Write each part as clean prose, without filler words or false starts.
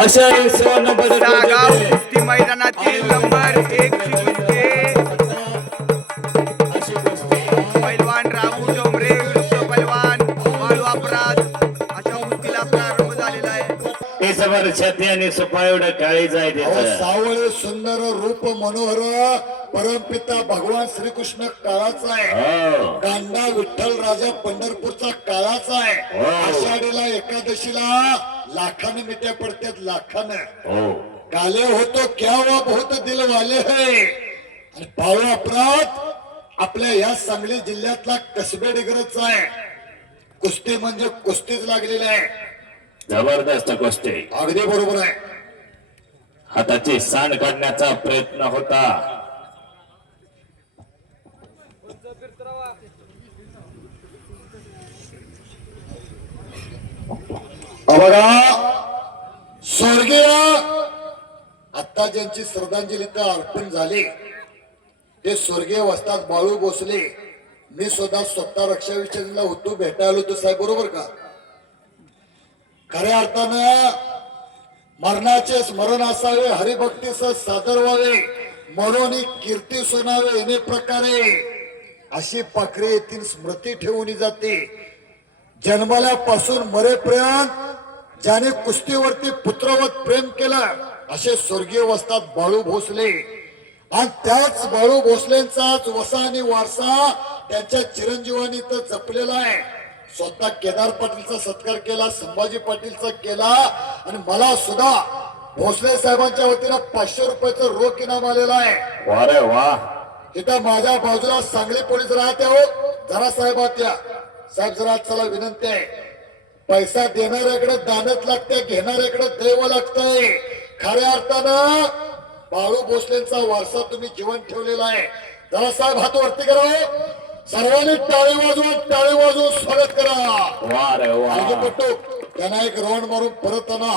अशा सुवर्ण पदक सागाव विजेते कुस्ती मैदानातील नंबर 1 ची कुस्ती अशी कुस्ती पैलवान राहू डोंगरे विरुद्ध पैलवान बाळू अपराध अशा कुस्तीला प्रारंभ झालेला आहे. हे सबर छाती आणि सुपा एवढं काळीज आहे अहो, त्याचं. सावळे सुंदर रूप मनोहर परमपिता भगवान श्रीकृष्ण काळाचा आहे. हो कांदा विठ्ठल राजा पंढरपूरचा काळाचा आहे. हो. आषाढीला एकादशीला लाखाने मिठ्या पडतात लाखानं. हो काले होतो क्या वा बहुत दिल वाले है. आणि बाळू अपराध आपल्या या सांगली जिल्ह्यातला कसबे डिग्रजचा आहे. कुस्ती म्हणजे कुस्तीच लागलेली आहे. जबरदस्त कुस्ती. अगदी बरोबर आहे. हाताची सांड काढण्याचा प्रयत्न होता. बघा स्वर्गीय आता ज्यांची श्रद्धांजली तर अर्पण झाली ते स्वर्गीय वस्ताद बाळू भोसले. मी स्वतः रक्षा विचारला होतो, भेटायला होतो साहेब, बरोबर का? खऱ्या अर्थानं मरणाचे स्मरण असावे, हरिभक्तीस सादर व्हावे, मरोनी कीर्ती सुनावे येणे प्रकारे अशी पाखरे येथील स्मृती ठेवून जाते. जन्मल्यापासून मरेपर्यंत ज्याने कुस्तीवरती पुत्रवत प्रेम केलं असे स्वर्गीय वस्ताद बाळू भोसले. आणि त्याच बाळू भोसलेंचाच वसा आणि वारसा त्यांच्या चिरंजीवानी तर जपलेला आहे. स्वतः केदार पाटीलचा सत्कार केला, संभाजी पाटीलचा केला आणि मला सुद्धा भोसले साहेबांच्या वतीनं 500 रुपयाचं रोख इनाम आलेलं आहे. अरे वा. इथं माझ्या बाजूला सांगली पोलीस राहते हो, जरा साहेबात या. साहेब जरा चला विनंती आहे. पैसा देणाऱ्याकडे दानच लागते, घेणाऱ्याकडे दैव लागतंय. खऱ्या अर्थानं बाळू भोसलेंचा वारसा तुम्ही जिवंत ठेवलेला आहे. जरा साहेब हात वरती करा, सर्वांनी टाळी वाजवून स्वागत करा. वा रे वा. पट्टू त्यांना एक राऊंड मारून परत आणा,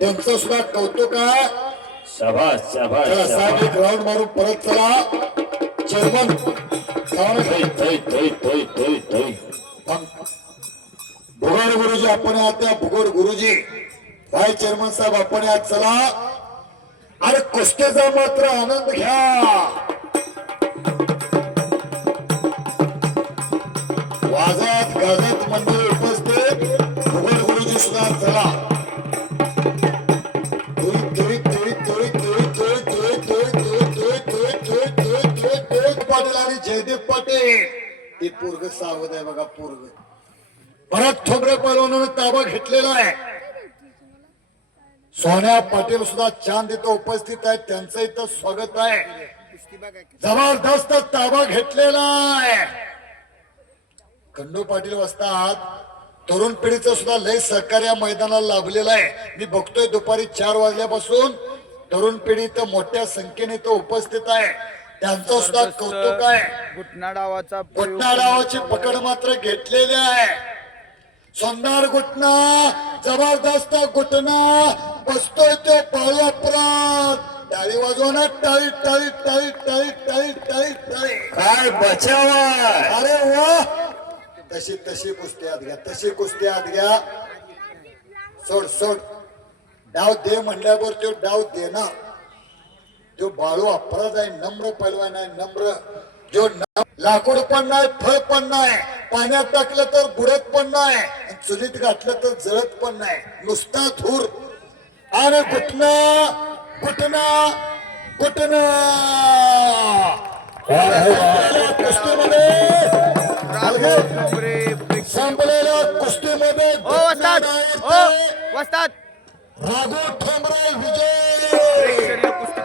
त्यांचं सुद्धा कौतुक आहे. शाबास शाबास चला साहेब एक राऊंड मारून परत चला. चेअरमन भुगड गुरुजी आपण आहात त्या भुगड गुरुजी. भाई चेअरमन साहेब आपण आहात. चला अरे कुस्तीचा मात्र आनंद घ्या. वाजत गाजत मंडळी उपस्थित. भुगड गुरुजी सुद्धा चला. पाटील आणि जयदेव पाटील ते पोरग सावध आहे बघा. पोरग परत ठोबरे पैलवानाने ताबा घेतलेला आहे. सोन्या पाटील सुद्धा चांद इथं उपस्थित आहेत, त्यांचं इथं स्वागत आहे. जबरदस्त ताबा घेतलेला आहे. खंडू पाटील वस्ताद तरुण पिढीचं सुद्धा लय सहकार्य मैदानाला लाभलेलं आहे. मी बघतोय दुपारी 4 वाजल्यापासून तरुण पिढी इथं मोठ्या संख्येने इथं उपस्थित आहे. त्यांचं सुद्धा कौतुक आहे. घुटना डावाचा घुटना डावाची पकड मात्र घेतलेली आहे. सुंदर घुटना, जबरदस्त घुटना बसतोय तो बाळू अपराध. टाळी वाजवणार, टाळी टाळी टाळी टाळी टाळी टाळी टाळी. काय बचावा. अरे वा. तशी तशी कुस्ती आत घ्या, तशी कुस्ती आत घ्या. सोड सोड. डाव दे म्हणल्यावर तो डाव देणार. जो बाळू अपराध आहे नम्र पैलवान आहे. नम्र जो लाकूड पण नाही, फळ पण नाही, पाण्यात टाकलं तर बुडत पण नाही, चुलीत घातलं तर जळत पण नाही, नुसता धूर. आणि घुटना घुटना घुटना कुस्तीमध्ये संपलेल्या कुस्तीमध्ये वस्ताद राघव ठोंबरे विजय. प्रेक्षणीय कुस्ती